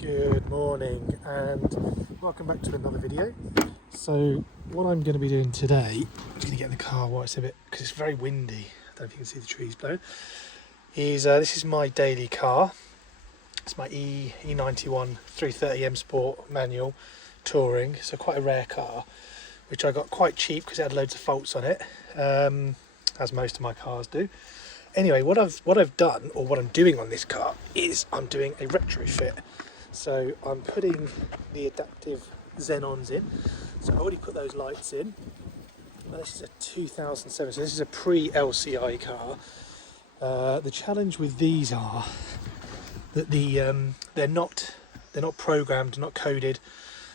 Good morning and welcome back to another video. So what I'm going to be doing today, I'm just going to get in the car while it's a bit, because it's very windy, I don't know if you can see the trees blowing, is this is my daily car. It's my E91 330M Sport manual touring. So quite a rare car, which I got quite cheap because it had loads of faults on it, as most of my cars do. Anyway, what I've done, or what I'm doing on this car, is I'm doing a retrofit. So I'm putting the adaptive Xenons in. So I already put those lights in. Now this is a 2007, so this is a pre-LCI car. The challenge with these are that they're not programmed, not coded.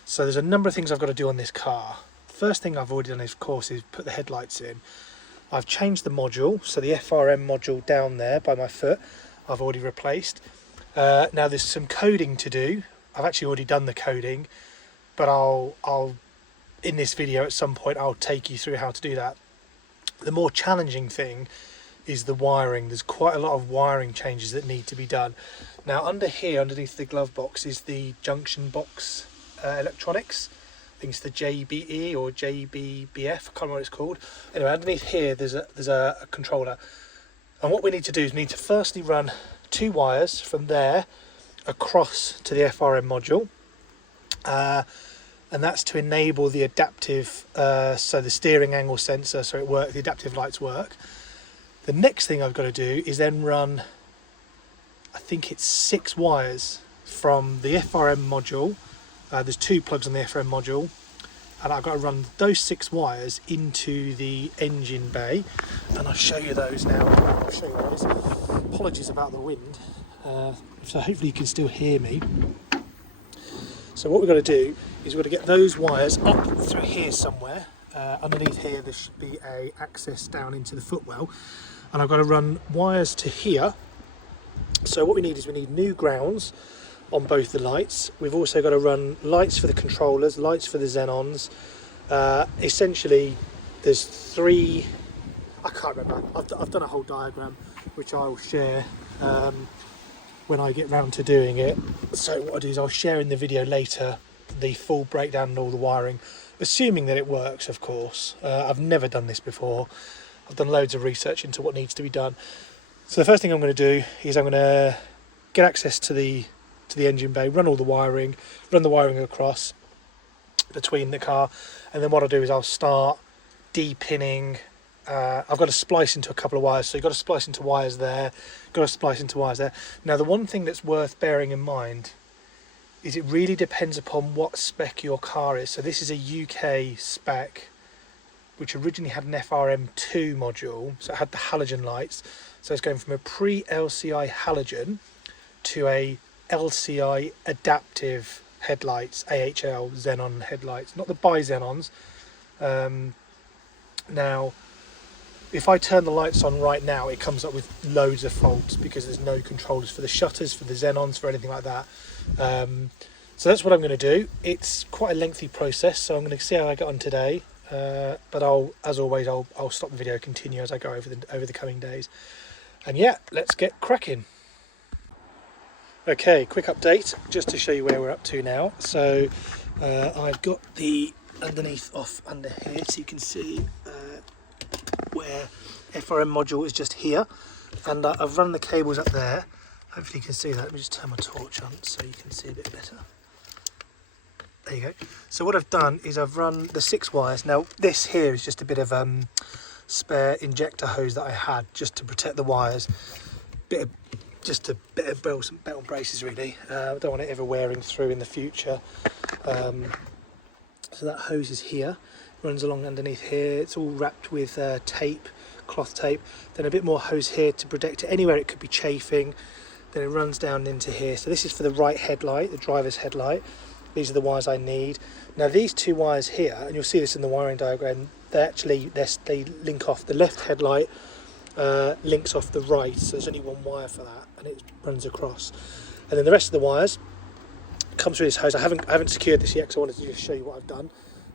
So there's a number of things I've got to do on this car. First thing I've already done, of course, is put the headlights in. I've changed the module, so the FRM module down there by my foot, I've already replaced. Now there's some coding to do. I've actually already done the coding, but I'll in this video at some point I'll take you through how to do that. The more challenging thing is the wiring. There's quite a lot of wiring changes that need to be done. Now under here, underneath the glove box, is the junction box electronics. I think it's the JBE or JBBF, I can't remember what it's called. Anyway, underneath here there's a controller. And what we need to do is we need to firstly run two wires from there across to the FRM module. And that's to enable the adaptive, so the steering angle sensor, so it works, the adaptive lights work. The next thing I've got to do is then run, I think it's 6 wires from the FRM module. There's 2 plugs on the FRM module, and I've got to run those 6 wires into the engine bay, and I'll show you those now. I'll show you those. Apologies about the wind, so hopefully you can still hear me. So what we've got to do is we've got to get those wires up through here somewhere. Underneath here there should be a access down into the footwell, and I've got to run wires to here. So what we need is we need new grounds on both the lights. We've also got to run lights for the controllers, lights for the Xenons. Essentially there's 3, I can't remember, I've done a whole diagram which I will share when I get round to doing it. So what I do is I'll share in the video later the full breakdown and all the wiring, assuming that it works, of course. I've never done this before. I've done loads of research into what needs to be done. So the first thing I'm going to do is I'm going to get access to the engine bay, run all the wiring, run the wiring across between the car, and then what I'll do is I'll start de-pinning. I've got to splice into a couple of wires, so you've got to splice into wires there, got to splice into wires there. Now the one thing that's worth bearing in mind is it really depends upon what spec your car is. So this is a UK spec which originally had an FRM2 module, so it had the halogen lights, so it's going from a pre-LCI halogen to a LCI adaptive headlights, AHL Xenon headlights, not the bi-Xenons. Now if I turn the lights on right now, it comes up with loads of faults because there's no controllers for the shutters, for the Xenons, for anything like that. So that's what I'm going to do. It's quite a lengthy process, so I'm going to see how I get on today, but as always I'll stop the video, continue as I go over the coming days. And yeah, let's get cracking. Okay, quick update just to show you where we're up to now. So I've got the underneath off under here, so you can see where FRM module is just here, and I've run the cables up there. Hopefully you can see that. Let me just turn my torch on so you can see a bit better. There you go. So what I've done is I've run the 6 wires. Now this here is just a bit of spare injector hose that I had just to protect the wires. Just a bit of belt and braces really. I don't want it ever wearing through in the future. So that hose is here, runs along underneath here. It's all wrapped with tape, cloth tape. Then a bit more hose here to protect it anywhere it could be chafing. Then it runs down into here. So this is for the right headlight, the driver's headlight. These are the wires I need. Now these 2 wires here, and you'll see this in the wiring diagram, they link off. The left headlight links off the right, so there's only 1 wire for that, and it runs across. And then the rest of the wires come through this hose. I haven't secured this yet because I wanted to just show you what I've done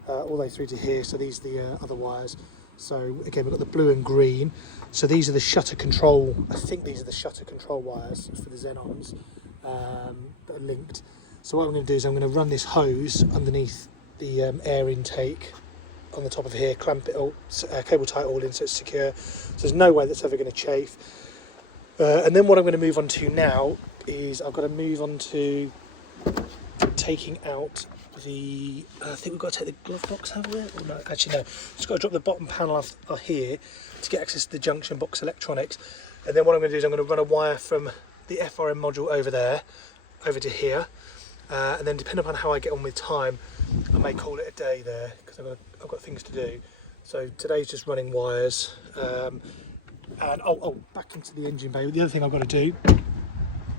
all the way through to here. So these are the other wires. So again, we've got the blue and green. So these are the shutter control. I think these are the shutter control wires for the Xenons that are linked. So what I'm going to do is I'm going to run this hose underneath the air intake on the top of here, clamp it all, cable tie it all in so it's secure. So there's no way that's ever going to chafe. And then what I'm going to move on to now is I've got to move on to taking out the, I think we've got to take the glove box, have we? Or no, actually no, just got to drop the bottom panel off here to get access to the junction box electronics. And then what I'm going to do is I'm going to run a wire from the FRM module over there, over to here. And then depending upon how I get on with time, I may call it a day there because I've got things to do. So today's just running wires. And back into the engine bay. The other thing I've got to do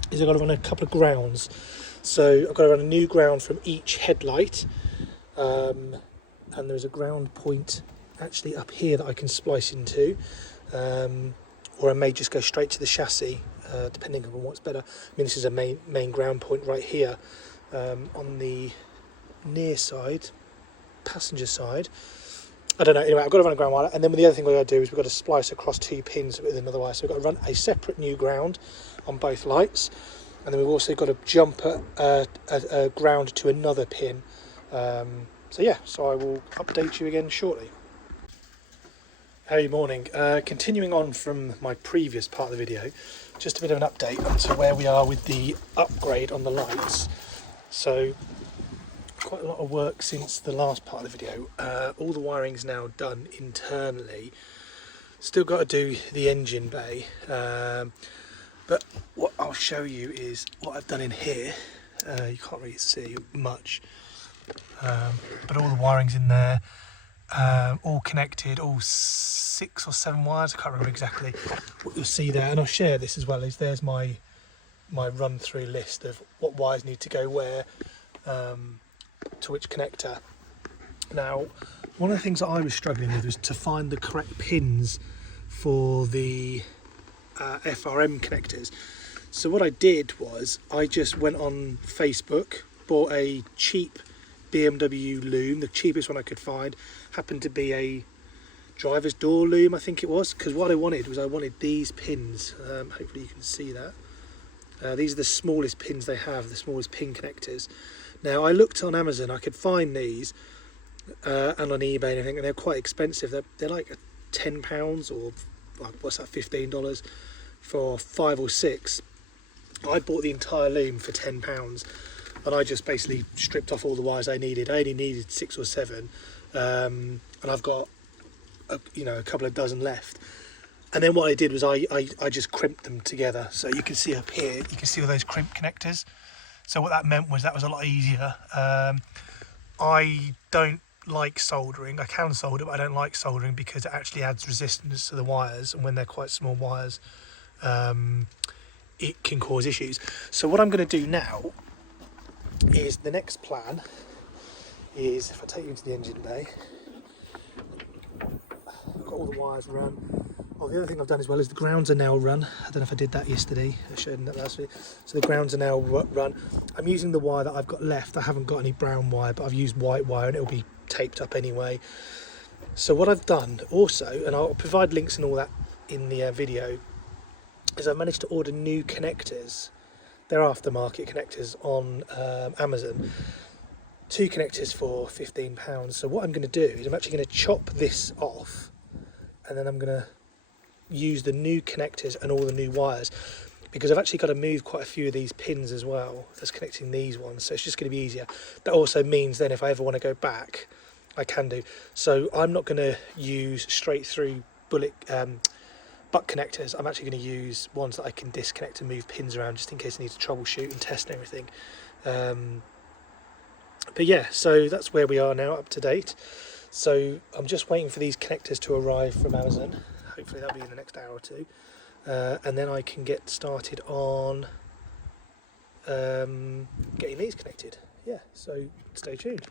is I've got to run a couple of grounds. So I've got to run a new ground from each headlight, and there's a ground point actually up here that I can splice into, or I may just go straight to the chassis, depending on what's better. I mean, this is a main ground point right here, on the near side, passenger side. I don't know, anyway, I've got to run a ground wire, and then the other thing we've got to do is we've got to splice across 2 pins with another wire. So we've got to run a separate new ground on both lights, and then we've also got to jump a ground to another pin. So I will update you again shortly. Hey, morning. Continuing on from my previous part of the video, just a bit of an update onto where we are with the upgrade on the lights. So quite a lot of work since the last part of the video. All the wiring's now done internally. Still got to do the engine bay, but what I'll show you is what I've done in here. You can't really see much, but all the wiring's in there, all connected, all 6 or 7 wires. I can't remember exactly. What you'll see there, and I'll share this as well, is there's my run through list of what wires need to go where, to which connector. Now, one of the things that I was struggling with was to find the correct pins for the FRM connectors. So what I did was I just went on Facebook, bought a cheap BMW loom, the cheapest one I could find. Happened to be a driver's door loom, I think it was, because what I wanted was these pins. Hopefully you can see that. These are the smallest pins they have, the smallest pin connectors. Now, I looked on Amazon, I could find these, and on eBay and everything, and they're quite expensive. They're like £10 or what's that, $15 for 5 or 6. I bought the entire loom for £10, and I just basically stripped off all the wires I needed. I only needed 6 or 7, and I've got a couple of dozen left. And then what I did was I just crimped them together. So you can see up here, you can see all those crimp connectors. So what that meant was that was a lot easier. I don't like soldering. I can solder, but I don't like soldering because it actually adds resistance to the wires, and when they're quite small wires, it can cause issues. So what I'm going to do now is, the next plan is, if I take you into the engine bay, I've got all the wires run. Oh, the other thing I've done as well is the grounds are now run. I don't know if I did that yesterday. I showed that last week. So the grounds are now run. I'm using the wire that I've got left. I haven't got any brown wire, but I've used white wire, and it'll be taped up anyway. So what I've done also, and I'll provide links and all that in the video, is I've managed to order new connectors. They're aftermarket connectors on Amazon. 2 connectors for £15. So what I'm going to do is I'm actually going to chop this off, and then I'm going to use the new connectors and all the new wires, because I've actually got to move quite a few of these pins as well as connecting these ones, so it's just going to be easier. That also means then if I ever want to go back, I can do. So I'm not going to use straight through butt connectors. I'm actually going to use ones that I can disconnect and move pins around, just in case I need to troubleshoot and test and everything. But yeah, so that's where we are now, up to date. So I'm just waiting for these connectors to arrive from Amazon. Hopefully that'll be in the next hour or 2, and then I can get started on getting these connected. Yeah, so stay tuned.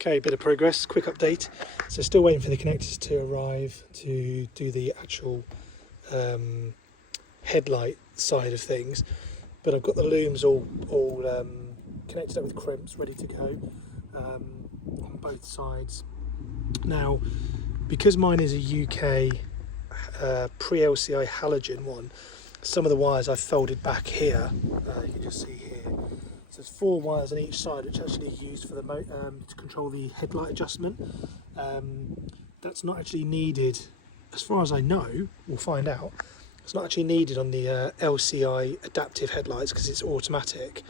Okay, bit of progress, quick update. So still waiting for the connectors to arrive to do the actual headlight side of things, but I've got the looms all connected up with crimps, ready to go on both sides. Now, because mine is a UK pre-LCI halogen one, some of the wires I've folded back here. You can just see here. So there's 4 wires on each side, which actually is used for the to control the headlight adjustment. That's not actually needed, as far as I know. We'll find out. It's not actually needed on the LCI adaptive headlights because it's automatic.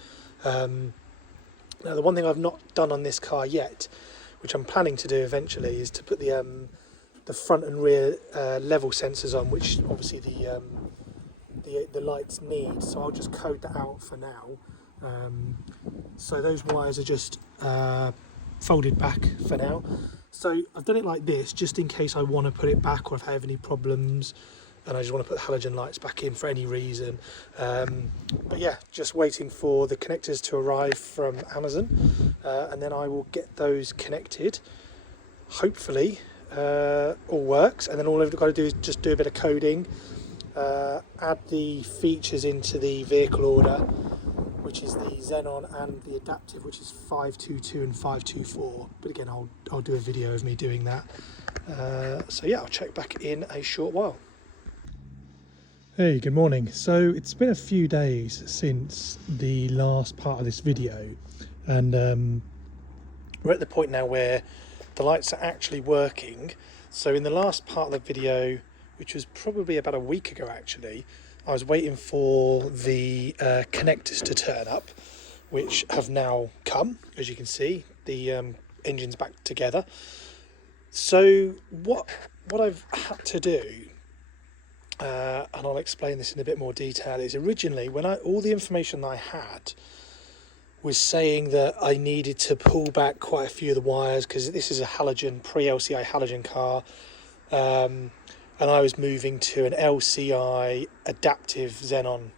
Now, the one thing I've not done on this car yet, which I'm planning to do eventually, is to put the front and rear level sensors on, which obviously the lights need. So I'll just code that out for now. So those wires are just folded back for now. So I've done it like this just in case I want to put it back, or if I have any problems and I just want to put the halogen lights back in for any reason. But yeah, just waiting for the connectors to arrive from Amazon, and then I will get those connected. Hopefully all works, and then all I've got to do is just do a bit of coding, add the features into the vehicle order, which is the Xenon, and the adaptive, which is 522 and 524. But again, I'll do a video of me doing that. So yeah, I'll check back in a short while. Hey, good morning. So it's been a few days since the last part of this video, and we're at the point now where the lights are actually working. So in the last part of the video, which was probably about a week ago actually, I was waiting for the connectors to turn up, which have now come. As you can see, the engine's back together. So what I've had to do, and I'll explain this in a bit more detail, is originally when all the information that I had was saying that I needed to pull back quite a few of the wires because this is a halogen, pre-LCI halogen car, and I was moving to an LCI adaptive Xenon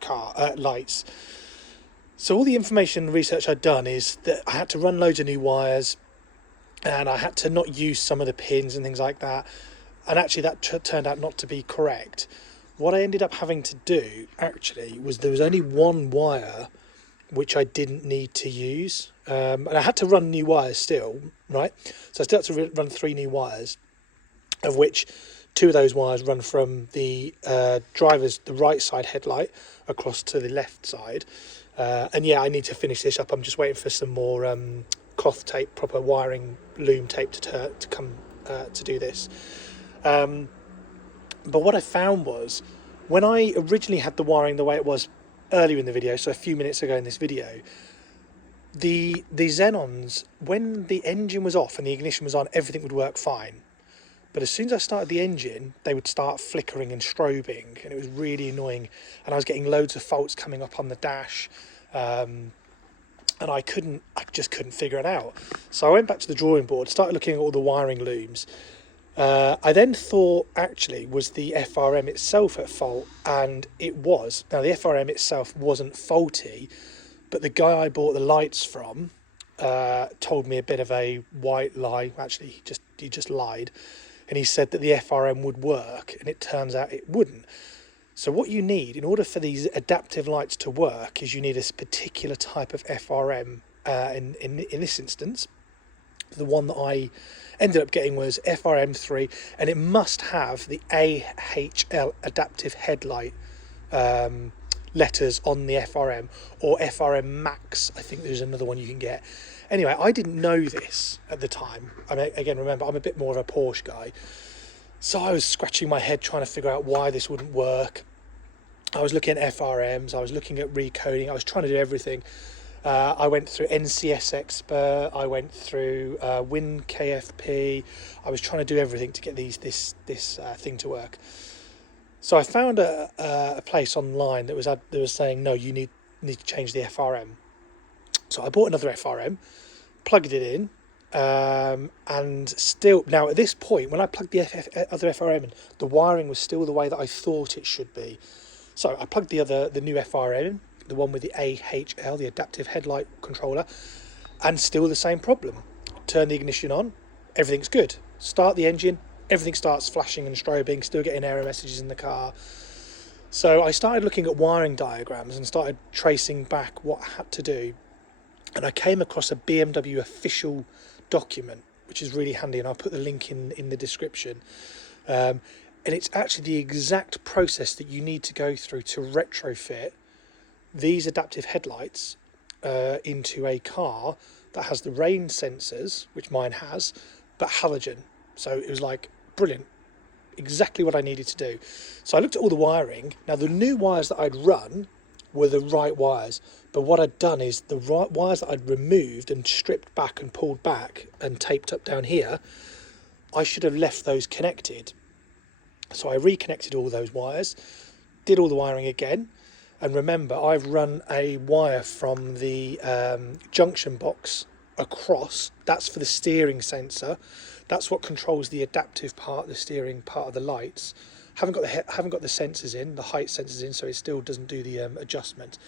car lights. So all the information and research I'd done is that I had to run loads of new wires, and I had to not use some of the pins and things like that. And actually that turned out not to be correct. What I ended up having to do actually was there was only one wire which I didn't need to use, and I had to run new wires still, right? So I still had to run 3 new wires, of which 2 of those wires run from the the right side headlight across to the left side. And yeah, I need to finish this up. I'm just waiting for some more cloth tape, proper wiring loom tape to come to do this. But what I found was, when I originally had the wiring the way it was earlier in the video, so a few minutes ago in this video, the Xenons, when the engine was off and the ignition was on, everything would work fine. But as soon as I started the engine, they would start flickering and strobing, and it was really annoying. And I was getting loads of faults coming up on the dash, and I just couldn't figure it out. So I went back to the drawing board, started looking at all the wiring looms. I then thought, actually, was the FRM itself at fault? And it was. Now, the FRM itself wasn't faulty, but the guy I bought the lights from told me a bit of a white lie. Actually, he just lied. And he said that the FRM would work, and it turns out it wouldn't. So what you need, in order for these adaptive lights to work, is you need a particular type of FRM. In this instance, the one that I ended up getting was FRM3, and it must have the AHL adaptive headlight letters on the FRM, or FRM Max. I think there's another one you can get. Anyway, I didn't know this at the time. I mean, again, remember, I'm a bit more of a Porsche guy. So I was scratching my head trying to figure out why this wouldn't work. I was looking at FRMs, I was looking at recoding, I was trying to do everything. I went through NCS Expert, I went through WinKFP. I was trying to do everything to get this thing to work. So I found a place online that was saying, no, you need to change the FRM. So I bought another FRM, plugged it in, and still, now at this point, when I plugged the other FRM in, the wiring was still the way that I thought it should be. So I plugged the new FRM in, the one with the AHL, the adaptive headlight controller, and still the same problem. Turn the ignition on, everything's good. Start the engine, everything starts flashing and strobing, still getting error messages in the car. So I started looking at wiring diagrams and started tracing back what I had to do. And I came across a BMW official document, which is really handy, and I'll put the link in the description. And it's actually the exact process that you need to go through to retrofit these adaptive headlights into a car that has the rain sensors, which mine has, but halogen. So it was like brilliant, exactly what I needed to do. So I looked at all the wiring. Now the new wires that I'd run were the right wires, but what I'd done is the right wires that I'd removed and stripped back and pulled back and taped up down here, I should have left those connected. So I reconnected all those wires, did all the wiring again, and remember I've run a wire from the junction box across. That's for the steering sensor. That's what controls the adaptive part, the steering part of the lights. Haven't got the sensors in, the height sensors in, so it still doesn't do the adjustment.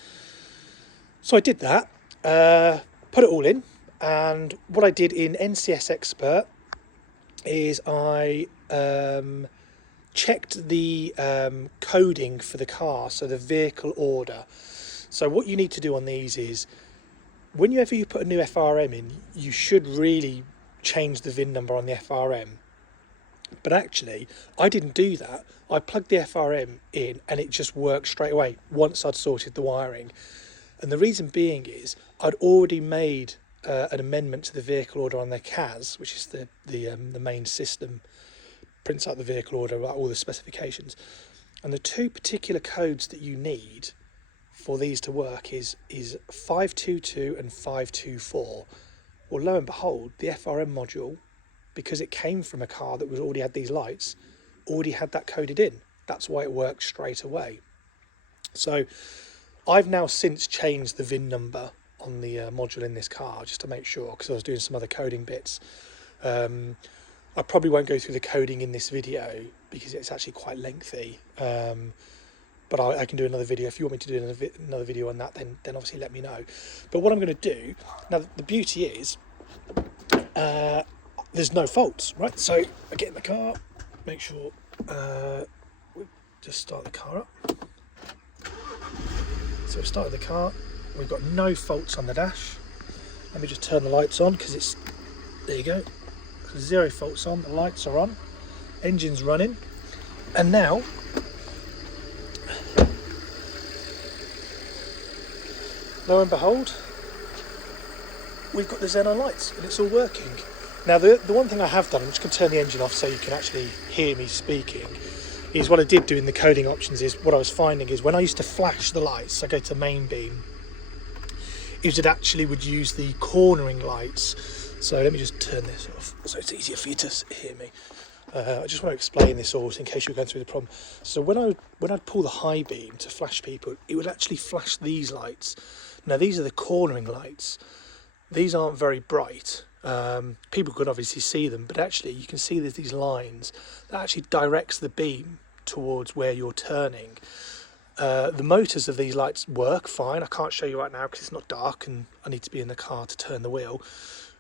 So I did that, put it all in, and what I did in NCS Expert is I checked the coding for the car, so the vehicle order. So what you need to do on these is, whenever you put a new FRM in, you should really change the VIN number on the FRM. But actually, I didn't do that. I plugged the FRM in and it just worked straight away once I'd sorted the wiring. And the reason being is I'd already made an amendment to the vehicle order on the CAS, which is the main system, prints out the vehicle order, all the specifications. And the two particular codes that you need for these to work is 522 and 524. Well, lo and behold, the FRM module, because it came from a car that was already had these lights, already had that coded in. That's why it worked straight away. So I've now since changed the VIN number on the module in this car just to make sure, because I was doing some other coding bits. I probably won't go through the coding in this video because it's actually quite lengthy, but I can do another video. If you want me to do another video on that, then obviously let me know. But what I'm going to do now, the beauty is there's no faults, right? So I get in the car, make sure we just start the car up. So we've started the car, we've got no faults on the dash. Let me just turn the lights on because it's, there you go. Zero faults on, the lights are on, engine's running, and now lo and behold, we've got the Xenon lights and it's all working. Now the one thing I have done, I'm just going to turn the engine off so you can actually hear me speaking, is what I did do in the coding options is, what I was finding is when I used to flash the lights, I go to main beam, is it actually would use the cornering lights. So let me just turn this off so it's easier for you to hear me. I just want to explain this all in case you're going through the problem. So when I'd pull the high beam to flash people, it would actually flash these lights. Now these are the cornering lights. These aren't very bright. People could obviously see them, but actually you can see there's these lines that actually directs the beam towards where you're turning. The motors of these lights work fine. I can't show you right now because it's not dark and I need to be in the car to turn the wheel.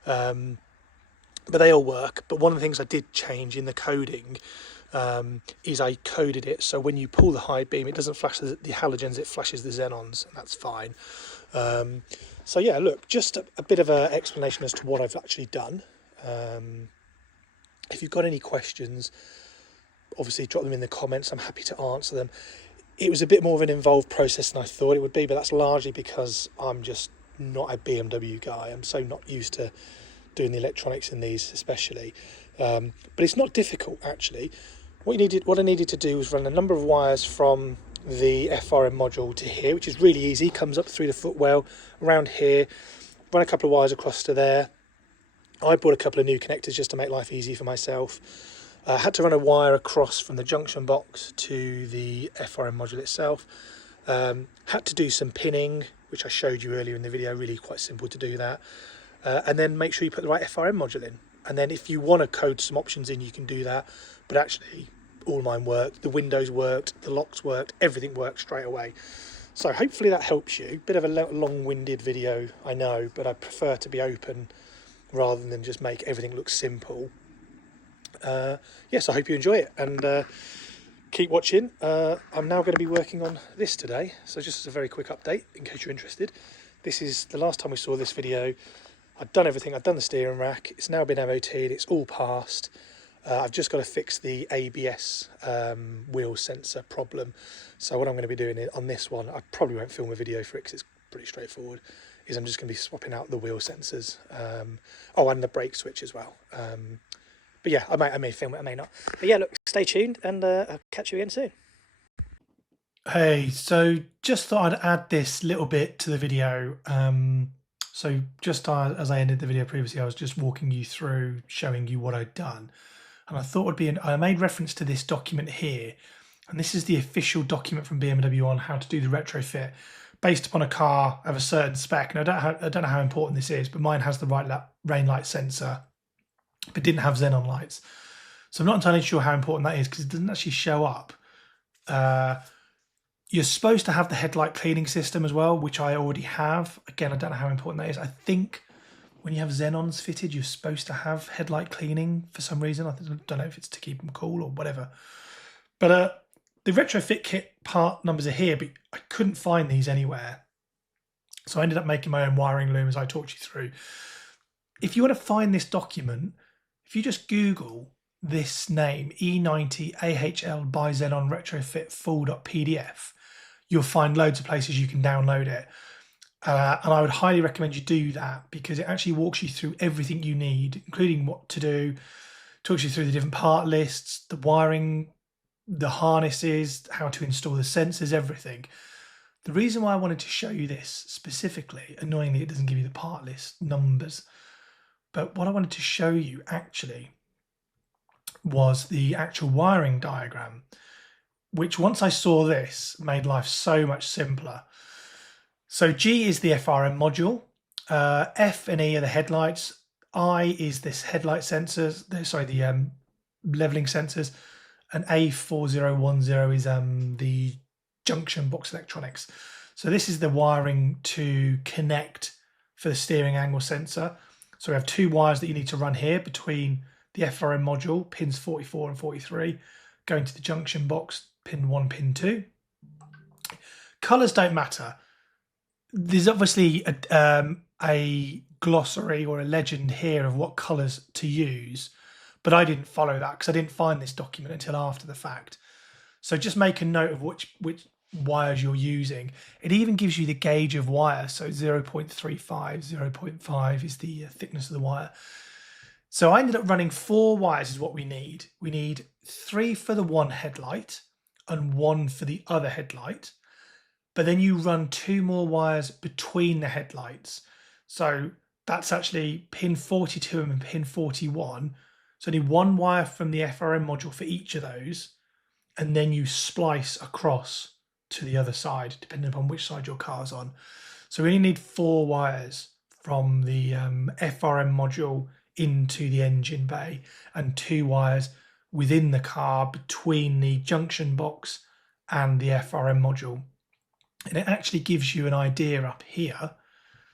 But they all work. But one of the things I did change in the coding is I coded it so when you pull the high beam, it doesn't flash the halogens, it flashes the xenons, and that's fine. So yeah, look, just a bit of an explanation as to what I've actually done. If you've got any questions, obviously drop them in the comments. I'm happy to answer them. It was a bit more of an involved process than I thought it would be, but that's largely because I'm just not a BMW guy. I'm so not used to doing the electronics in these especially, but it's not difficult actually. What I needed to do was run a number of wires from the FRM module to here, which is really easy. Comes up through the footwell around here, run a couple of wires across to there. I bought a couple of new connectors just to make life easy for myself. Had to run a wire across from the junction box to the FRM module itself. Had to do some pinning, which I showed you earlier in the video, really quite simple to do that. And then make sure you put the right FRM module in. And then if you want to code some options in, you can do that. But actually, all mine worked. The windows worked, the locks worked, everything worked straight away. So hopefully that helps you. Bit of a long-winded video, I know, but I prefer to be open rather than just make everything look simple. Yes, I hope you enjoy it, and keep watching. I'm now going to be working on this today, so just as a very quick update in case you're interested. This is the last time we saw this video. I'd done everything. I'd done the steering rack. It's now been MOT'd. It's all passed. I've just got to fix the ABS wheel sensor problem. So what I'm going to be doing on this one, I probably won't film a video for it because it's pretty straightforward, is I'm just going to be swapping out the wheel sensors. Oh, and the brake switch as well. But yeah, I may film it, I may not. But yeah, look, stay tuned, and I'll catch you again soon. Hey, so just thought I'd add this little bit to the video. So just as I ended the video previously, I was just walking you through, showing you what I'd done. And I thought I made reference to this document here. And this is the official document from BMW on how to do the retrofit based upon a car of a certain spec. And I don't know how important this is, but mine has the rain light sensor, but didn't have Xenon lights. So I'm not entirely sure how important that is because it doesn't actually show up. You're supposed to have the headlight cleaning system as well, which I already have. Again, I don't know how important that is. I think when you have Xenons fitted, you're supposed to have headlight cleaning for some reason. I don't know if it's to keep them cool or whatever. But the retrofit kit part numbers are here, but I couldn't find these anywhere. So I ended up making my own wiring loom as I talked you through. If you want to find this document, if you just Google this name, E90 AHL by Xenon retrofit full.pdf, you'll find loads of places you can download it. And I would highly recommend you do that because it actually walks you through everything you need, including what to do, talks you through the different part lists, the wiring, the harnesses, how to install the sensors, everything. The reason why I wanted to show you this specifically, annoyingly it doesn't give you the part list numbers, but what I wanted to show you actually was the actual wiring diagram, which once I saw this made life so much simpler. So G is the FRM module, F and E are the headlights, I is this headlight sensors, the leveling sensors, and A4010 is the junction box electronics. So this is the wiring to connect for the steering angle sensor. So we have two wires that you need to run here between the FRM module, pins 44 and 43, going to the junction box, pin 1, pin 2. Colours don't matter. There's obviously a glossary or a legend here of what colours to use, but I didn't follow that because I didn't find this document until after the fact. So just make a note of which wires you're using. It even gives you the gauge of wire, so 0.35, 0.5 is the thickness of the wire. So I ended up running 4 wires is what we need. We need 3 for the one headlight and 1 for the other headlight. But then you run 2 more wires between the headlights. So that's actually pin 42 and pin 41. So I need 1 wire from the FRM module for each of those. And then you splice across to the other side, depending upon which side your car's on. So we only need 4 wires from the FRM module into the engine bay and 2 wires within the car between the junction box and the FRM module. And it actually gives you an idea up here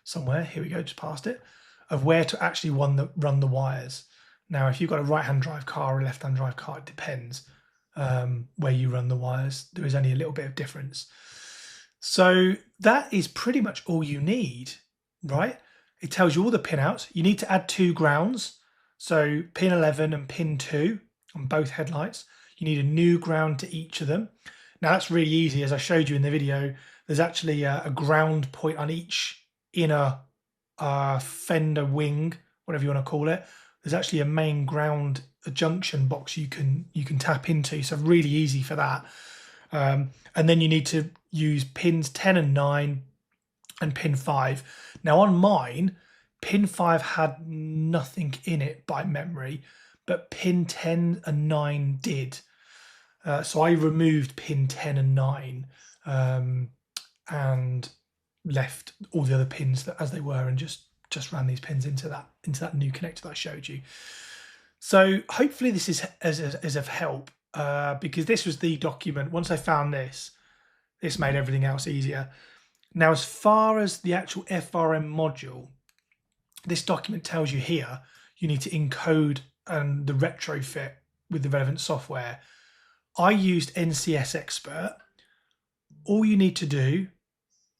somewhere, here we go, just past it, of where to actually run the wires. Now, if you've got a right-hand drive car or a left-hand drive car, it depends where you run the wires. There is only a little bit of difference. So that is pretty much all you need, right? It tells you all the pinouts. You need to add 2 grounds. So pin 11 and pin 2 on both headlights. You need a new ground to each of them. Now that's really easy. As I showed you in the video, there's actually a ground point on each inner fender wing, whatever you want to call it. There's actually a main ground, a junction box you can tap into. So really easy for that. And then you need to use pins 10 and 9 and pin 5. Now on mine, pin 5 had nothing in it by memory, but pin 10 and 9 did. So I removed pin 10 and 9 and left all the other pins as they were and just ran these pins into that new connector that I showed you. So hopefully this is of help because this was the document. Once I found this made everything else easier. Now, as far as the actual FRM module, this document tells you here you need to encode the retrofit with the relevant software. I used NCS Expert. All you need to do,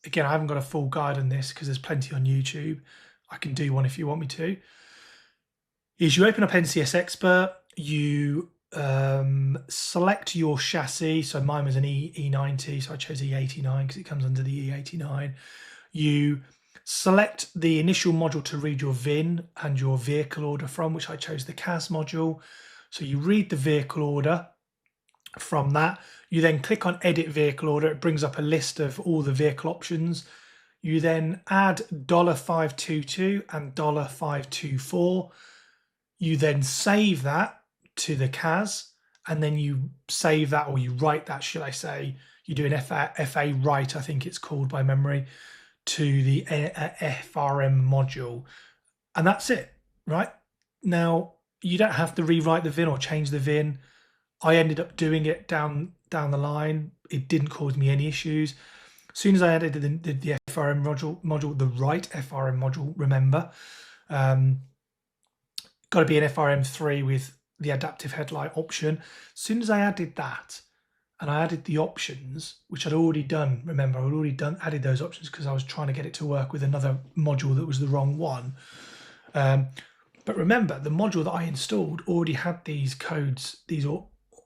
again, I haven't got a full guide on this because there's plenty on YouTube. I can do one if you want me to. Is you open up NCS Expert, you select your chassis. So mine was an E90, so I chose E89 because it comes under the E89. You select the initial module to read your VIN and your vehicle order from, which I chose the CAS module. So you read the vehicle order from that. You then click on edit vehicle order. It brings up a list of all the vehicle options. You then add $522 and $524. You then save that to the CAS, and then you save that, or you write that, should I say. You do an FA write, I think it's called by memory, to the FRM module. And that's it, right? Now, you don't have to rewrite the VIN or change the VIN. I ended up doing it down the line. It didn't cause me any issues. As soon as I added the FRM module, the right FRM module, remember, got to be an FRM3 with the adaptive headlight option. As soon as I added that, and I added the options, which I'd already done, remember, I'd already added those options because I was trying to get it to work with another module that was the wrong one. But remember, the module that I installed already had these codes, these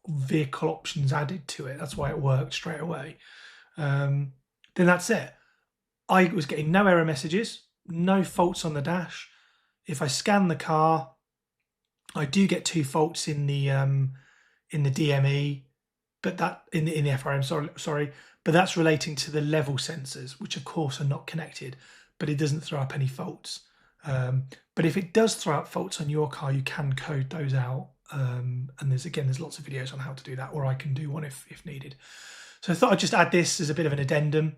vehicle options added to it. That's why it worked straight away. Then that's it. I was getting no error messages, no faults on the dash. If I scan the car, I do get 2 faults in the DME, but that in the FRM, sorry, but that's relating to the level sensors, which of course are not connected, but it doesn't throw up any faults. But if it does throw up faults on your car, you can code those out. And there's lots of videos on how to do that, or I can do one if needed. So I thought I'd just add this as a bit of an addendum.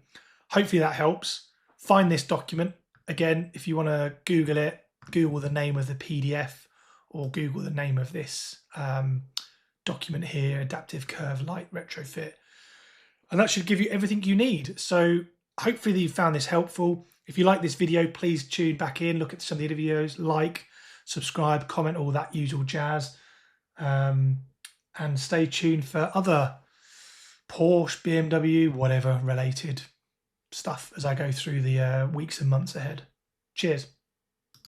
Hopefully that helps. Find this document. Again, if you want to Google it, Google the name of the PDF, or Google the name of this document here, Adaptive Curve Light Retrofit. And that should give you everything you need. So hopefully you found this helpful. If you like this video, please tune back in, look at some of the other videos, like, subscribe, comment, all that usual jazz. And stay tuned for other Porsche, BMW, whatever related stuff as I go through the weeks and months ahead. Cheers.